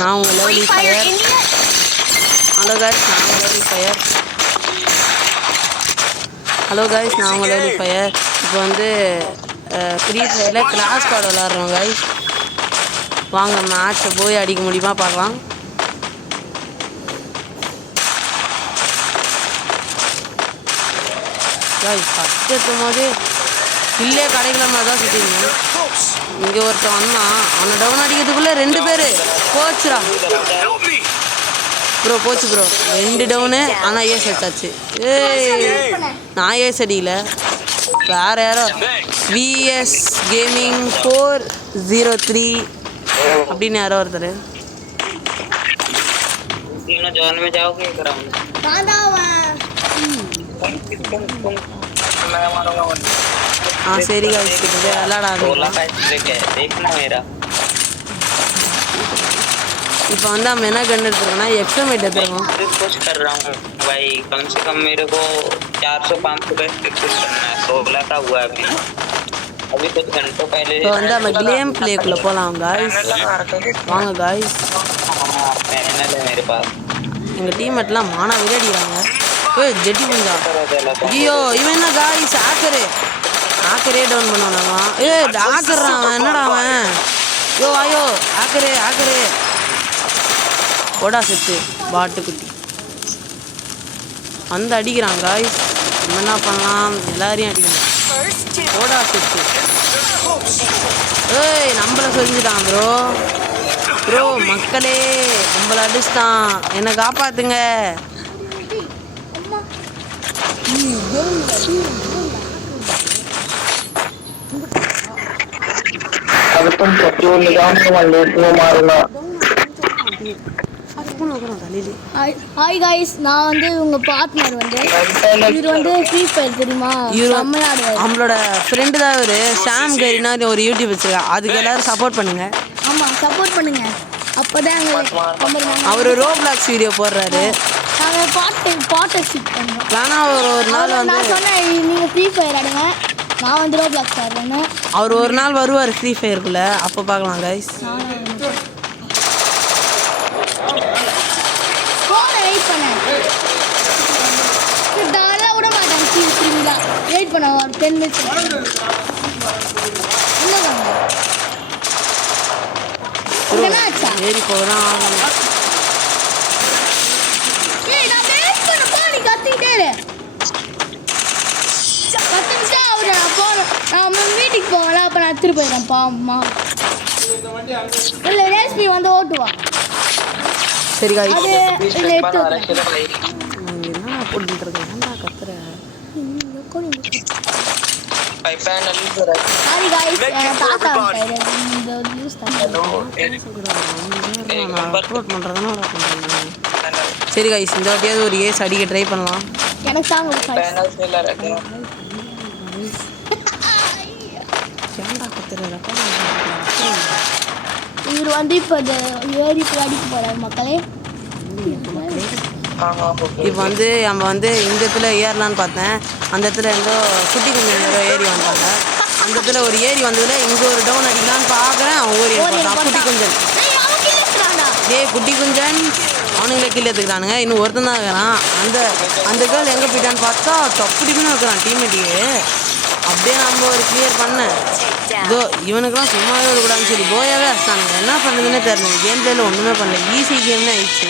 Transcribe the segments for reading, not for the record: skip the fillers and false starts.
நான் உங்கள் lovely fire. Hello guys, நான் உங்கள் லவ்லி ஃபயர். ஹலோ காய்ஸ், நான் உங்கள் லவ்லி ஃபயர். இப்போ வந்து ஃப்ரீ ஃபயரில் கிளாஸ் கார்டு விளாட்றோம் காய்ஸ். வாங்க மேட்ச்சை போய் அடிக்க முடியுமா பார்க்கலாம். காய்ஸ் ஃபஸ்ட் எட்டும் போது இல்லே கிடைக்கல மாதிரி தான் சுற்றிருந்தேன். இங்கே ஒருத்தன் வந்தான், அவனை டவுன் அடிக்கிறதுக்குள்ளே 2 பேர் போச்சுரா ப்ரோ. போச்சு ப்ரோ, 2 டவுனு. ஆனால் ஏஸ் அடிச்சாச்சு. நான் ஏஸ் அடிக்கல, வேறு யாரோ விஎஸ் கேமிங் 403 அப்படின்னு யாரோ ஒருத்தர். சரி गाइस விளையாடாது. இப்போ வந்து हम என்ன கன் எடுத்துறோம்னா எக்ஸ்ட்ரீமேட் எடுத்துறோம். कुछ कर रहा हूं भाई, कम से कम मेरे को 400-500 का फिक्स करना है. 16 का हुआ है अभी कुछ घंटों पहले. तो வந்து நம்ம கேம் प्ले குள்ள போலாம் गाइस. வாங்க गाइस. पैनल है मेरे पास. எங்க டீம்மேட்லாம் மானா விளையாடிறாங்க. ஏய் ஜெட்டி பஞ்சா. ஐயோ இவன் என்ன गाइस ஆக்கரே டவுன் பண்ணவனா. ஏய் ஆக்கறான் என்னடா அவன். யோ ஐயோ ஆக்கரே போடா செத்து பாட்டு குட்டி வந்து அடிக்கிறான் गाइस. நம்ம என்ன பண்ணலாம், எல்லாரையும் அடிக்கணும். போடா செத்து. ஏய் நம்மள சொல்லிட்டான் ப்ரோ மக்களே, நம்மள அடிச்சிட்டான். என்னை காப்பாத்துங்க. ஹாய் गाइस, நான் வந்து உங்க பார்ட்னர் வந்து இவர் வந்து ஃப்ரீ ஃபயர் தெரியுமா, நம்மளோட ஃப்ரெண்டு தான் இவரு. சாம் கரினா ஒரு யூடியூப் வச்சிருக்கா, அதுக்கு எல்லாரும் சப்போர்ட் பண்ணுங்க. ஆமா சப்போர்ட் பண்ணுங்க, அப்பதான் அவர் ரோப்ளாக்ஸ் வீடியோ போடுறாரு. நாங்க பார்ட்னர்ஷிப் பண்றோம். ஆனா ஒரு நாள் வந்து நான் சொன்னேன் நீங்க ஃப்ரீ ஃபயர் ஆடுங்க, நான் வந்து ரோப்ளாக்ஸ் ஆடுறேன். அவர் ஒரு நாள் வருவார் ஃப்ரீ ஃபயருக்குள்ள, அப்போ பார்க்கலாம் गाइस. வெயிட் பண்ணேன் விட மாட்டாங்க. திரும்பிங்களா வெயிட் பண்ண ஒரு 10 மினிட்ஸ். ஏறி போகலாம். ஏய் நான் வெயிட் பண்ண போ, நீ கத்திட்டே இரு. கத்திட்டா அவரு நான் வீட்டுக்கு போகல, அப்ப நான் திருப்பி போயிடுறேன். பாம்மா இல்லை ரேஸ்பி வந்து ஓட்டுவா. சரி गाइस, அது எடுத்து என்ன போட்டுட்டு இருக்கேன், என்னடா கத்துற. भाई पैनल इधर है. சாரி गाइस, தாத்தா வந்து இந்த யூஸ் பண்ணேன். நான் அப்லோட் பண்றதுனால பண்றேன். சரி गाइस, இந்த வாட்டியாவது ஒரு ஏஸ் அடிக்க ட்ரை பண்ணலாம். எனக்கு தாங்க पैनल से ला रखे हैं. ஏன்டா கத்துற. இவர் வந்து இப்போ ஏறிக்கு அடிக்க போறாரு மக்களே. இப்போ வந்து நம்ம வந்து இந்த இடத்துல ஏறலான்னு பார்த்தேன். அந்த இடத்துல எங்கோ குட்டி கொஞ்சம் நேரம் ஏறி வந்தாங்க. அந்த இடத்துல ஒரு ஏறி வந்ததுல இங்கே ஒரு டவுன் அடிக்கலான்னு பார்க்குறேன். அவன் ஓடி போட்டான். குட்டி குஞ்சன் குட்டி குஞ்சன் அவனுங்களே கீழே எடுத்துக்கிறானுங்க. இன்னும் ஒருத்தன் தான் இருக்கிறான். அந்த கேர்ள் எங்கே போயிட்டான்னு பார்த்தா டப்புடிப்புன்னு இருக்கிறான் டீம்மேட்டிக்கு. அப்படியே நம்ம ஒரு கிளியர் பண்ணேன். இதோ இவனுக்கெல்லாம் சும்மாவே விடக்கூடாதுன்னு சொல்லி போயாவே அடிச்சானுங்க. என்ன பண்ணுறதுன்னே தெரியல. கேம் பிளேயில் ஒன்றுமே பண்ணல. ஈஸி கேம்னு ஆயிடுச்சு.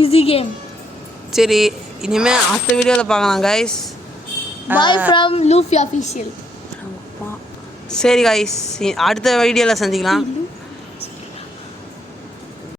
Easy game. சரி இனிமேல் அடுத்த வீடியோவில் பார்க்கலாம் guys. Bye from Luffy official. சரி गाइस, அடுத்த வீடியோவில் சந்திக்கலாம்.